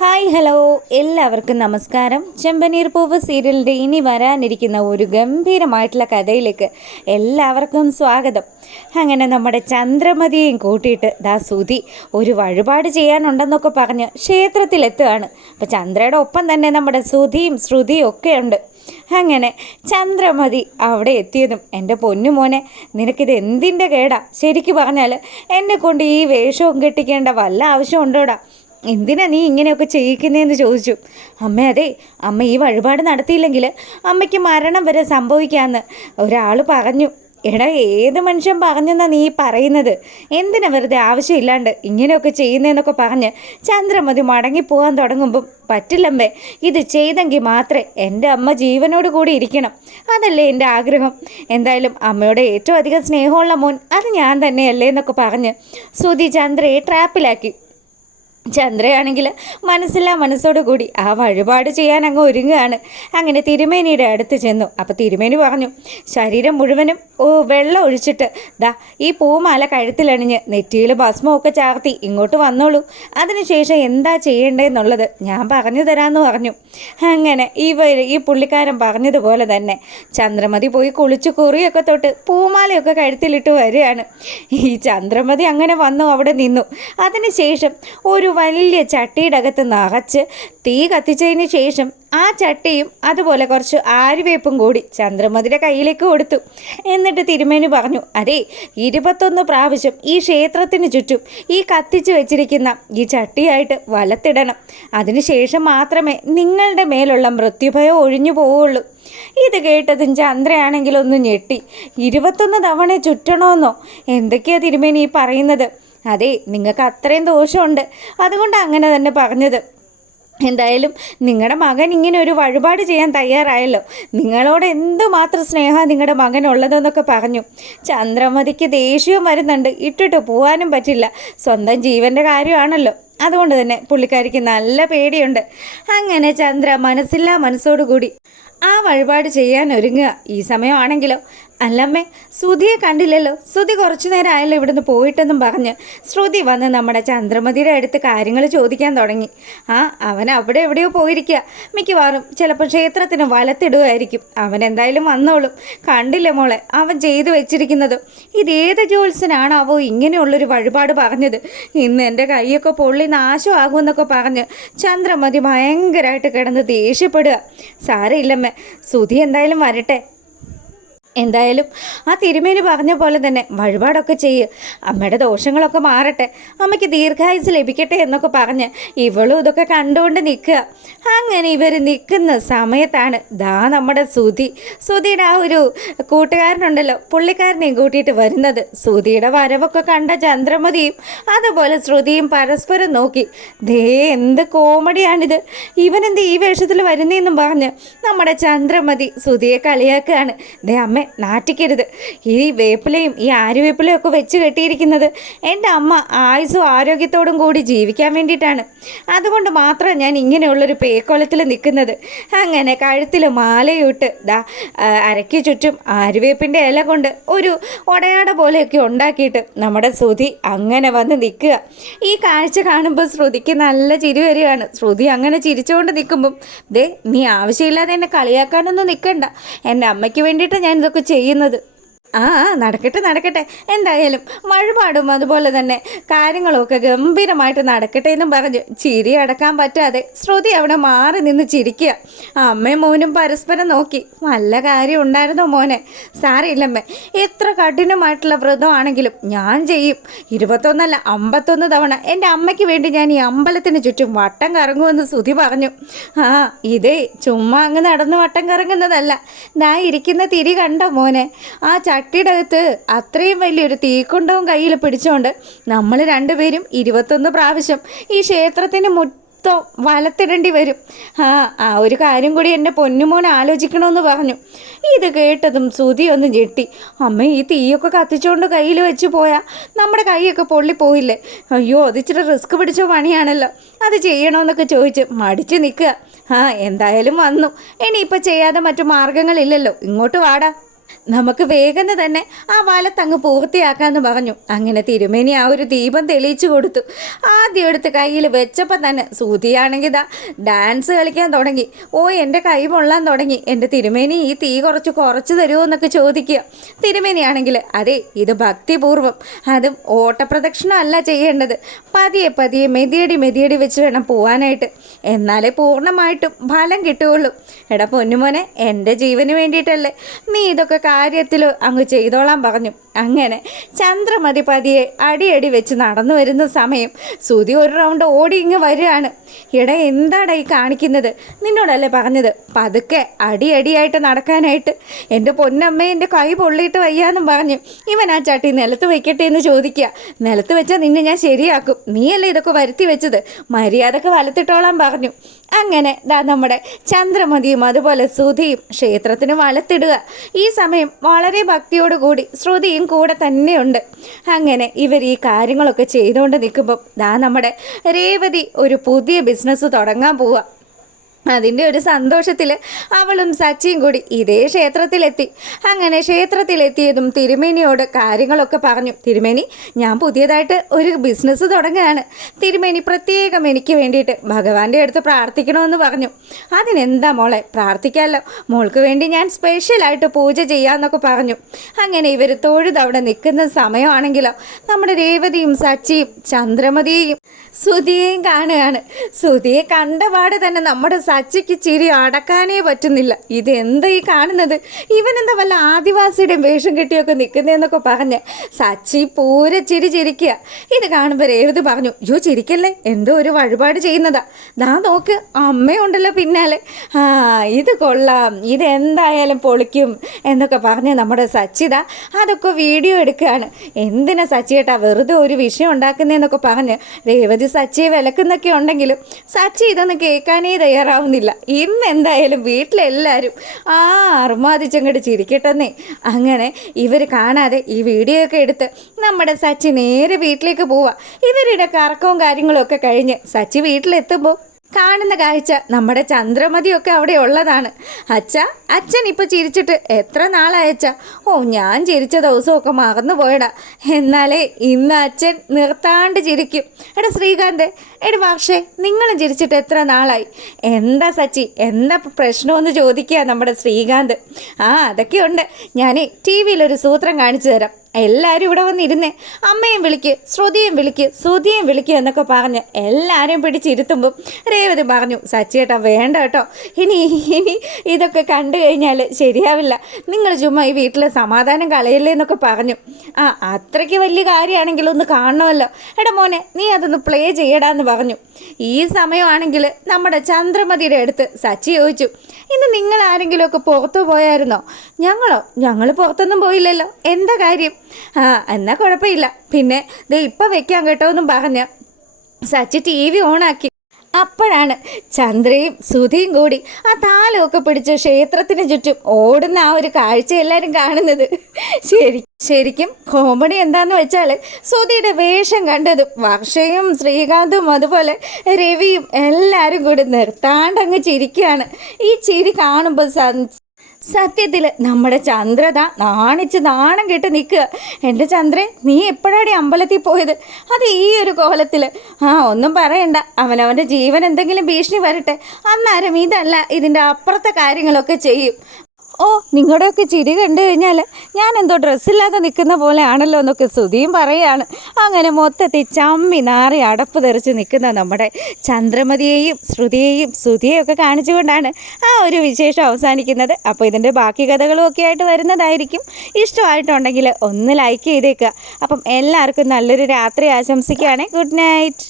Hi hello. എല്ലാവർക്കും നമസ്കാരം. ചെമ്പനീർ പൂവ് സീരിയലിന്റെ ഇനി വരാനിരിക്കുന്ന ഒരു ഗംഭീരമായിട്ടുള്ള കഥയിലേക്ക് എല്ലാവർക്കും സ്വാഗതം. അങ്ങനെ നമ്മുടെ ചന്ദ്രമതിയെയും കൂട്ടിയിട്ട് ദാ സുതി ഒരു വഴിപാട് ചെയ്യാനുണ്ടെന്നൊക്കെ പറഞ്ഞ് ക്ഷേത്രത്തിലെത്തുകയാണ്. അപ്പോൾ ചന്ദ്രയുടെ ഒപ്പം തന്നെ നമ്മുടെ സുധിയും ശ്രുതിയും ഒക്കെ ഉണ്ട്. അങ്ങനെ ചന്ദ്രമതി അവിടെ എത്തിയതും എന്റെ പൊന്നുമോനെ നിനക്കിത് എന്തിന്റെ കേടാ? ശരിക്ക് പറഞ്ഞാൽ എന്നെ കൊണ്ട് ഈ വേഷവും കെട്ടിക്കേണ്ട വല്ല ആവശ്യം ഉണ്ടോടാ എന്തിനാ നീ ഇങ്ങനെയൊക്കെ ചെയ്യിക്കുന്നതെന്ന് ചോദിച്ചു. അമ്മ അതെ അമ്മ ഈ വഴിപാട് നടത്തിയില്ലെങ്കിൽ അമ്മയ്ക്ക് മരണം വരെ സംഭവിക്കാമെന്ന് ഒരാൾ പറഞ്ഞു. എടാ ഏത് മനുഷ്യൻ പറഞ്ഞെന്നാ നീ പറയുന്നത്? എന്തിനാ വെറുതെ ആവശ്യമില്ലാണ്ട് ഇങ്ങനെയൊക്കെ ചെയ്യുന്നതെന്നൊക്കെ പറഞ്ഞ് ചന്ദ്രമതി മടങ്ങിപ്പോകാൻ തുടങ്ങുമ്പം പറ്റില്ലമ്മേ ഇത് ചെയ്തെങ്കിൽ മാത്രമേ എന്റെ അമ്മ ജീവനോട് കൂടി ഇരിക്കണം. അതല്ലേ എന്റെ ആഗ്രഹം. എന്തായാലും അമ്മയുടെ ഏറ്റവും അധികം സ്നേഹമുള്ള മോൻ അത് ഞാൻ തന്നെയല്ലേ എന്നൊക്കെ പറഞ്ഞ് സുധി ചന്ദ്രയെ ട്രാപ്പിലാക്കി. ചന്ദ്രയാണെങ്കിൽ മനസ്സില്ലാ മനസ്സോടു കൂടി ആ വഴിപാട് ചെയ്യാൻ അങ്ങ് ഒരുങ്ങുകയാണ്. അങ്ങനെ തിരുമേനിയുടെ അടുത്ത് ചെന്നു. അപ്പോൾ തിരുമേനി പറഞ്ഞു ശരീരം മുഴുവനും ഓ വെള്ളം ഒഴിച്ചിട്ട് ദാ ഈ പൂമാല കഴുത്തിലണിഞ്ഞ് നെറ്റിയിൽ ഭസ്മമൊക്കെ ചാർത്തി ഇങ്ങോട്ട് വന്നോളൂ. അതിനുശേഷം എന്താ ചെയ്യേണ്ടതെന്നുള്ളത് ഞാൻ പറഞ്ഞു തരാമെന്ന് പറഞ്ഞു. അങ്ങനെ ഈ ഈ പുള്ളിക്കാരൻ പറഞ്ഞതുപോലെ തന്നെ ചന്ദ്രമതി പോയി കുളിച്ച് കുറിയൊക്കെ തൊട്ട് പൂമാലയൊക്കെ കഴുത്തിലിട്ട് വരികയാണ്. ഈ ചന്ദ്രമതി അങ്ങനെ വന്നു അവിടെ നിന്നു. അതിനുശേഷം ഒരു വലിയ ചട്ടിയുടെ അകത്ത് നിറച്ച് തീ കത്തിച്ചതിന് ശേഷം ആ ചട്ടിയും അതുപോലെ കുറച്ച് ആരുവേപ്പും കൂടി ചന്ദ്രമതിയുടെ കയ്യിലേക്ക് കൊടുത്തു. എന്നിട്ട് തിരുമേനി പറഞ്ഞു അതെ ഇരുപത്തൊന്ന് പ്രാവശ്യം ഈ ക്ഷേത്രത്തിന് ചുറ്റും ഈ കത്തിച്ച് വെച്ചിരിക്കുന്ന ഈ ചട്ടിയായിട്ട് വലത്തിടണം. അതിനുശേഷം മാത്രമേ നിങ്ങളുടെ മേലുള്ള മൃത്യുഭയം ഒഴിഞ്ഞു പോവുള്ളൂ. ഇത് കേട്ടതും ചന്ദ്രയാണെങ്കിലൊന്ന് ഞെട്ടി. ഇരുപത്തൊന്ന് തവണ ചുറ്റണമെന്നോ എന്തൊക്കെയാ തിരുമേനി ഈ പറയുന്നത്? അതെ നിങ്ങൾക്ക് അത്രയും ദോഷമുണ്ട്. അതുകൊണ്ട് അങ്ങനെ തന്നെ പറഞ്ഞത്. എന്തായാലും നിങ്ങളുടെ മകൻ ഇങ്ങനെ ഒരു വഴിപാട് ചെയ്യാൻ തയ്യാറായല്ലോ. നിങ്ങളോട് എന്തുമാത്രം സ്നേഹം നിങ്ങളുടെ മകനുള്ളതെന്നൊക്കെ പറഞ്ഞു. ചന്ദ്രമതിക്ക് ദേഷ്യവും വരുന്നുണ്ട്. ഇട്ടിട്ട് പോകാനും പറ്റില്ല. സ്വന്തം ജീവന്റെ കാര്യമാണല്ലോ. അതുകൊണ്ട് തന്നെ പുള്ളിക്കാരിക്ക് നല്ല പേടിയുണ്ട്. അങ്ങനെ ചന്ദ്ര മനസ്സില്ലാ മനസ്സോടുകൂടി ആ വഴിപാട് ചെയ്യാൻ ഒരുങ്ങുക. ഈ സമയമാണെങ്കിലോ? അല്ലമ്മേ ശ്രുതിയെ കണ്ടില്ലല്ലോ. ശ്രുതി കുറച്ചു നേരം ആയല്ലോ ഇവിടുന്ന് പോയിട്ടെന്നും പറഞ്ഞ്. ശ്രുതി വന്ന് നമ്മുടെ ചന്ദ്രമതിയുടെ അടുത്ത് കാര്യങ്ങൾ ചോദിക്കാൻ തുടങ്ങി. ആ അവൻ അവിടെ എവിടെയോ പോയിരിക്കുക മിക്കവാറും ചിലപ്പോൾ ക്ഷേത്രത്തിന് വലത്തിടുമായിരിക്കും അവൻ എന്തായാലും വന്നോളും. കണ്ടില്ല മോളെ അവൻ ചെയ്തു വെച്ചിരിക്കുന്നത്. ഇതേത് ജോത്സനാണാവോ ഇങ്ങനെയുള്ളൊരു വഴിപാട് പറഞ്ഞത്. ഇന്ന് എന്റെ കൈയൊക്കെ പൊള്ളി നാശമാകുമെന്നൊക്കെ പറഞ്ഞ് ചന്ദ്രമതി ഭയങ്കരമായിട്ട് കിടന്ന് ദേഷ്യപ്പെടുക. സാരയില്ലമ്മേ ശ്രുതി എന്തായാലും വരട്ടെ. എന്തായാലും ആ തിരുമേനി പറഞ്ഞ പോലെ തന്നെ വഴിപാടൊക്കെ ചെയ്യ്. അമ്മയുടെ ദോഷങ്ങളൊക്കെ മാറട്ടെ. അമ്മയ്ക്ക് ദീർഘായുസ് ലഭിക്കട്ടെ എന്നൊക്കെ പറഞ്ഞ് ഇവളും ഇതൊക്കെ കണ്ടുകൊണ്ട് നിൽക്കുക. അങ്ങനെ ഇവർ നിൽക്കുന്ന സമയത്താണ് ദാ നമ്മുടെ സുധി. സുധിയുടെ ആ ഒരു കൂട്ടുകാരനുണ്ടല്ലോ പുള്ളിക്കാരനെയും കൂട്ടിയിട്ട് വരുന്നത്. സുധിയുടെ വരവൊക്കെ കണ്ട ചന്ദ്രമതിയും അതുപോലെ ശ്രുതിയും പരസ്പരം നോക്കി. ദേ എന്ത് കോമഡിയാണിത്. ഇവനെന്ത് ഈ വേഷത്തിൽ വരുന്നതെന്നും പറഞ്ഞ് നമ്മുടെ ചന്ദ്രമതി സുധിയെ കളിയാക്കുകയാണ്. ദേ അമ്മ നാറ്റിക്കരുത്. ഈ വേപ്പിലയും ഈ ആര്യവേപ്പിലയും ഒക്കെ വെച്ച് കെട്ടിയിരിക്കുന്നത് എന്റെ അമ്മ ആയുസ്സും ആരോഗ്യത്തോടും കൂടി ജീവിക്കാൻ വേണ്ടിയിട്ടാണ്. അതുകൊണ്ട് മാത്രം ഞാൻ ഇങ്ങനെയുള്ളൊരു പേക്കോലത്തിൽ നിൽക്കുന്നത്. അങ്ങനെ കഴുത്തിൽ മാലയിട്ട് ദാ അരയ്ക്ക് ചുറ്റും ആര്യവേപ്പിന്റെ ഇല കൊണ്ട് ഒരു ഒടയാട പോലെയൊക്കെ ഉണ്ടാക്കിയിട്ട് നമ്മുടെ ശ്രുതി അങ്ങനെ വന്ന് നിൽക്കുക. ഈ കാഴ്ച കാണുമ്പോൾ ശ്രുതിക്ക് നല്ല ചിരി വരികയാണ്. ശ്രുതി അങ്ങനെ ചിരിച്ചുകൊണ്ട് നിൽക്കുമ്പം ദേ നീ ആവശ്യമില്ലാതെ എന്നെ കളിയാക്കാനൊന്നും നിൽക്കണ്ട. എന്റെ അമ്മയ്ക്ക് വേണ്ടിയിട്ട് ഞാൻ ഇതൊക്കെ ചെയ്യുന്നത്. ആ നടക്കട്ടെ നടക്കട്ടെ. എന്തായാലും വഴിപാടും അതുപോലെ തന്നെ കാര്യങ്ങളൊക്കെ ഗംഭീരമായിട്ട് നടക്കട്ടെ എന്നും പറഞ്ഞ് ചിരി അടക്കാൻ പറ്റാതെ ശ്രുതി അവിടെ മാറി നിന്ന് ചിരിക്കുക. അമ്മയും മോനും പരസ്പരം നോക്കി. നല്ല കാര്യം ഉണ്ടായിരുന്നു മോനെ? സാരമില്ലമ്മേ. എത്ര കഠിനമായിട്ടുള്ള വ്രതമാണെങ്കിലും ഞാൻ ചെയ്യും. ഇരുപത്തൊന്നല്ല അമ്പത്തൊന്ന് തവണ എന്റെ അമ്മയ്ക്ക് വേണ്ടി ഞാൻ ഈ അമ്പലത്തിന് ചുറ്റും വട്ടം കറങ്ങുമെന്ന് ശ്രുതി പറഞ്ഞു. ആ ഇതേ ചുമ്മാ അങ്ങ് നടന്ന് വട്ടം കറങ്ങുന്നതല്ല. ഞാൻ ഇരിക്കുന്ന തിരി കണ്ടോ മോനെ? ആ ചട്ടിയുടെ അകത്ത് അത്രയും വലിയൊരു തീക്കുണ്ടവും കയ്യിൽ പിടിച്ചുകൊണ്ട് നമ്മൾ രണ്ടുപേരും ഇരുപത്തൊന്ന് പ്രാവശ്യം ഈ ക്ഷേത്രത്തിന് മൊത്തം വലത്തിടേണ്ടി വരും. ആ ആ ഒരു കാര്യം കൂടി എന്റെ പൊന്നുമോൻ ആലോചിക്കണമെന്ന് പറഞ്ഞു. ഇത് കേട്ടതും സുതി ഒന്ന് ഞെട്ടി. അമ്മ ഈ തീയൊക്കെ കത്തിച്ചുകൊണ്ട് കയ്യിൽ വെച്ച് പോയാൽ നമ്മുടെ കൈയൊക്കെ പൊള്ളിപ്പോയില്ലേ അയ്യോ അത് ഇച്ചിരി റിസ്ക് പിടിച്ച പണിയാണല്ലോ. അത് ചെയ്യണമെന്നൊക്കെ ചോദിച്ച് മടിച്ച് നിൽക്കുക. ആ എന്തായാലും വന്നു. ഇനിയിപ്പോൾ ചെയ്യാതെ മറ്റു മാർഗങ്ങളില്ലല്ലോ. ഇങ്ങോട്ട് വാടാ. നമുക്ക് വേഗം തന്നെ ആ വലത്തങ്ങ് പൂർത്തിയാക്കാന്ന് പറഞ്ഞു. അങ്ങനെ തിരുമേനി ആ ഒരു ദീപം തെളിയിച്ചു കൊടുത്തു. ആദ്യം എടുത്ത് കയ്യിൽ വെച്ചപ്പോൾ തന്നെ സൂതിയാണെങ്കിൽ ദാ ഡാൻസ് കളിക്കാൻ തുടങ്ങി. ഓ എന്റെ കൈ പൊള്ളാൻ തുടങ്ങി. എന്റെ തിരുമേനി ഈ തീ കുറച്ച് കുറച്ച് തരുമോ എന്നൊക്കെ ചോദിക്കുക. തിരുമേനിയാണെങ്കിൽ അതെ ഇത് ഭക്തിപൂർവം അതും ഓട്ടപ്രദക്ഷിണം അല്ല ചെയ്യേണ്ടത്. പതിയെ പതിയെ മെതിയടി മെതിയടി വെച്ച് വേണം പോവാനായിട്ട്. എന്നാലേ പൂർണമായിട്ടും ഫലം കിട്ടുകയുള്ളൂ. എടാ പൊന്നുമോനെ എന്റെ ജീവന് വേണ്ടിയിട്ടല്ലേ? നീ ഇതൊക്കെ കാര്യത്തിൽ അങ്ങ് ചെയ്തോളാൻ പറഞ്ഞു. അങ്ങനെ ചന്ദ്രമതി പതിയെ അടിയടി വെച്ച് നടന്നു വരുന്ന സമയം സുതി ഒരു റൗണ്ട് ഓടി ഇങ്ങ് വരികയാണ്. ഇട എന്താടാ ഈ കാണിക്കുന്നത്? നിന്നോടല്ലേ പറഞ്ഞത്? പതുക്കെ അടിയടിയായിട്ട് നടക്കാനായിട്ട്. എന്റെ പൊന്നമ്മ എന്റെ കൈ പൊള്ളിയിട്ട് വയ്യാന്നും പറഞ്ഞു ഇവൻ ആ ചട്ടി നിലത്ത് വെക്കട്ടെ എന്ന് ചോദിക്കുക. നിലത്ത് വെച്ചാൽ നിന്നെ ഞാൻ ശരിയാക്കും. നീയല്ലേ ഇതൊക്കെ വരുത്തി വെച്ചത്? മര്യാദയ്ക്ക് വലത്തിട്ടോളാം പറഞ്ഞു. അങ്ങനെ ദാ നമ്മുടെ ചന്ദ്രമതിയും അതുപോലെ ശ്രുതിയും ക്ഷേത്രത്തിന് വലത്തിടുക. ഈ സമയം വളരെ ഭക്തിയോടുകൂടി ശ്രുതിയും കൂടെ തന്നെയുണ്ട്. അങ്ങനെ ഇവർ ഈ കാര്യങ്ങളൊക്കെ ചെയ്തുകൊണ്ട് നിൽക്കുമ്പോൾ ദാ നമ്മുടെ രേവതി ഒരു പുതിയ ബിസിനസ് തുടങ്ങാൻ പോവുക. അതിന്റെ ഒരു സന്തോഷത്തിൽ അവളും സച്ചിയും കൂടി ഇതേ ക്ഷേത്രത്തിലെത്തി. അങ്ങനെ ക്ഷേത്രത്തിലെത്തിയതും തിരുമേനിയോട് കാര്യങ്ങളൊക്കെ പറഞ്ഞു. തിരുമേനി ഞാൻ പുതിയതായിട്ട് ഒരു ബിസിനസ് തുടങ്ങുകയാണ്. തിരുമേനി പ്രത്യേകം എനിക്ക് വേണ്ടിയിട്ട് ഭഗവാന്റെ അടുത്ത് പ്രാർത്ഥിക്കണമെന്ന് പറഞ്ഞു. അതിനെന്താ മോളെ പ്രാർത്ഥിക്കാമല്ലോ മോൾക്ക് വേണ്ടി ഞാൻ സ്പെഷ്യലായിട്ട് പൂജ ചെയ്യാമെന്നൊക്കെ പറഞ്ഞു. അങ്ങനെ ഇവർ തൊഴുതവിടെ നിൽക്കുന്ന സമയമാണെങ്കിലോ നമ്മുടെ രേവതിയും സച്ചിയും ചന്ദ്രമതിയെയും സുതിയെയും കാണുകയാണ്. സുതിയെ കണ്ടപാട് തന്നെ നമ്മുടെ സച്ചിക്ക് ചിരി അടക്കാനേ പറ്റുന്നില്ല. ഇത് എന്താ ഈ കാണുന്നത്? ഇവൻ എന്താ വല്ല ആദിവാസിയുടെയും വേഷം കെട്ടിയൊക്കെ നിൽക്കുന്നതെന്നൊക്കെ പറഞ്ഞ് സച്ചി പൂര ചിരി ചിരിക്കുക. ഇത് കാണുമ്പോൾ രേവതി പറഞ്ഞു യോ ചിരിക്കല്ലേ? എന്തോ ഒരു വഴിപാട് ചെയ്യുന്നതാ. ദാ നോക്ക് അമ്മയുണ്ടല്ലോ പിന്നാലെ. ആ ഇത് കൊള്ളാം. ഇത് എന്തായാലും പൊളിക്കും എന്നൊക്കെ പറഞ്ഞ് നമ്മുടെ സച്ചിത അതൊക്കെ വീഡിയോ എടുക്കുകയാണ്. എന്തിനാ സച്ചിയേട്ടാ വെറുതെ ഒരു വിഷയം ഉണ്ടാക്കുന്നതെന്നൊക്കെ പറഞ്ഞ് രേവതി സച്ചിയെ വിലക്കുന്നൊക്കെ ഉണ്ടെങ്കിലും സച്ചി ഇതൊന്നും കേൾക്കാനേ തയ്യാറാവുന്നില്ല ഇന്ന് എന്തായാലും വീട്ടിലെല്ലാവരും ആ അർമാദിച്ചങ്ങോട്ട് ചിരിക്കട്ടെന്നേ. അങ്ങനെ ഇവർ കാണാതെ ഈ വീഡിയോ ഒക്കെ എടുത്ത് നമ്മുടെ സച്ചി നേരെ വീട്ടിലേക്ക് പോവാം. ഇവരുടെ കറക്കവും കാര്യങ്ങളും ഒക്കെ കഴിഞ്ഞ് സച്ചി വീട്ടിലെത്തുമ്പോൾ കാണുന്ന കാഴ്ച നമ്മുടെ ചന്ദ്രമതിയൊക്കെ അവിടെ ഉള്ളതാണ്. അച്ഛ അച്ഛൻ ഇപ്പോൾ ചിരിച്ചിട്ട് എത്ര നാളായച്ച ഓ ഞാൻ ചിരിച്ച ദിവസമൊക്കെ മറന്നു പോയടാ. എന്നാലേ ഇന്ന് അച്ഛൻ നിർത്താണ്ട് ചിരിക്കും. എടാ ശ്രീകാന്ത് എടാ പക്ഷേ നിങ്ങളും ചിരിച്ചിട്ട് എത്ര നാളായി? എന്താ സച്ചി എന്താ പ്രശ്നമെന്ന് ചോദിക്കുക നമ്മുടെ ശ്രീകാന്ത്. ആ അതൊക്കെയുണ്ട്. ഞാൻ ടി വിയിലൊരു സൂത്രം കാണിച്ചു തരാം. എല്ലാവരും ഇവിടെ വന്നിരുന്നേ. അമ്മയും വിളിക്ക് ശ്രുതിയും വിളിക്ക് ശ്രുതിയും വിളിക്ക് എന്നൊക്കെ പറഞ്ഞ് എല്ലാവരെയും പിടിച്ചിരുത്തുമ്പം രേവതി പറഞ്ഞു സച്ചിയേട്ടാ വേണ്ട കേട്ടോ. ഇനി ഇനി ഇതൊക്കെ കണ്ടു കഴിഞ്ഞാൽ ശരിയാവില്ല. നിങ്ങൾ ചുമ്മാ ഈ വീട്ടിൽ സമാധാനം കളയല്ലേ എന്നൊക്കെ പറഞ്ഞു. ആ അത്രയ്ക്ക് വലിയ കാര്യമാണെങ്കിൽ ഒന്ന് കാണണമല്ലോ. എടാ മോനെ നീ അതൊന്ന് പ്ലേ ചെയ്യടാന്ന് പറഞ്ഞു. ഈ സമയമാണെങ്കിൽ നമ്മുടെ ചന്ദ്രമതിയുടെ അടുത്ത് സച്ചി ചോദിച്ചു ഇന്ന് നിങ്ങൾ ആരെങ്കിലുമൊക്കെ പുറത്തു പോയായിരുന്നോ? ഞങ്ങളോ? ഞങ്ങൾ പുറത്തൊന്നും പോയില്ലല്ലോ. എന്താ കാര്യം? ആ എന്നാൽ കുഴപ്പമില്ല. പിന്നെ ദേ ഇപ്പം വെക്കാം കേട്ടോ എന്നും പറഞ്ഞ് സച്ചി ടി വി ഓണാക്കി. അപ്പോഴാണ് ചന്ദ്രയും സുധിയും കൂടി ആ താലമൊക്കെ പിടിച്ച് ക്ഷേത്രത്തിന് ചുറ്റും ഓടുന്ന ആ ഒരു കാഴ്ച എല്ലാവരും കാണുന്നത്. ശരി ശരിക്കും കോമഡി എന്താന്ന് വെച്ചാൽ സുധിയുടെ വേഷം കണ്ടതും വർഷയും ശ്രീകാന്തും അതുപോലെ രവിയും എല്ലാവരും കൂടി നിർത്താണ്ടങ്ങ് ചിരിക്കുകയാണ്. ഈ ചിരി കാണുമ്പോൾ സത്യത്തിൽ നമ്മുടെ ചന്ദ്രത നാണിച്ച് നാണം കെട്ട് നിൽക്കുക. എന്റെ ചന്ദ്രൻ നീ എപ്പോഴാണ് അമ്പലത്തിൽ പോയത്? അത് ഈ ഒരു കോലത്തിൽ ആ ഒന്നും പറയണ്ട. അവനവന്റെ ജീവൻ എന്തെങ്കിലും ഭീഷണി വരട്ടെ. അന്നേരം ഇതല്ല ഇതിന്റെ അപ്പുറത്തെ കാര്യങ്ങളൊക്കെ ചെയ്യും. ഓ നിങ്ങളുടെയൊക്കെ ചിരി കണ്ടു കഴിഞ്ഞാൽ ഞാൻ എന്തോ ഡ്രസ്സില്ലാതെ നിൽക്കുന്ന പോലെ ആണല്ലോ എന്നൊക്കെ സ്തുതിയും പറയുകയാണ്. അങ്ങനെ മൊത്തത്തിൽ ചമ്മി നാറി അടപ്പ് തെറിച്ച് നിൽക്കുന്ന നമ്മുടെ ചന്ദ്രമതിയെയും ശ്രുതിയെയും ശ്രുതിയെയും ഒക്കെ കാണിച്ചുകൊണ്ടാണ് ആ ഒരു വിശേഷം അവസാനിക്കുന്നത്. അപ്പോൾ ഇതിന്റെ ബാക്കി കഥകളും ഒക്കെ ആയിട്ട് വരുന്നതായിരിക്കും. ഇഷ്ടമായിട്ടുണ്ടെങ്കിൽ ഒന്ന് ലൈക്ക് ചെയ്തേക്കുക. അപ്പം എല്ലാവർക്കും നല്ലൊരു രാത്രി ആശംസിക്കുകയാണെങ്കിൽ ഗുഡ് നൈറ്റ്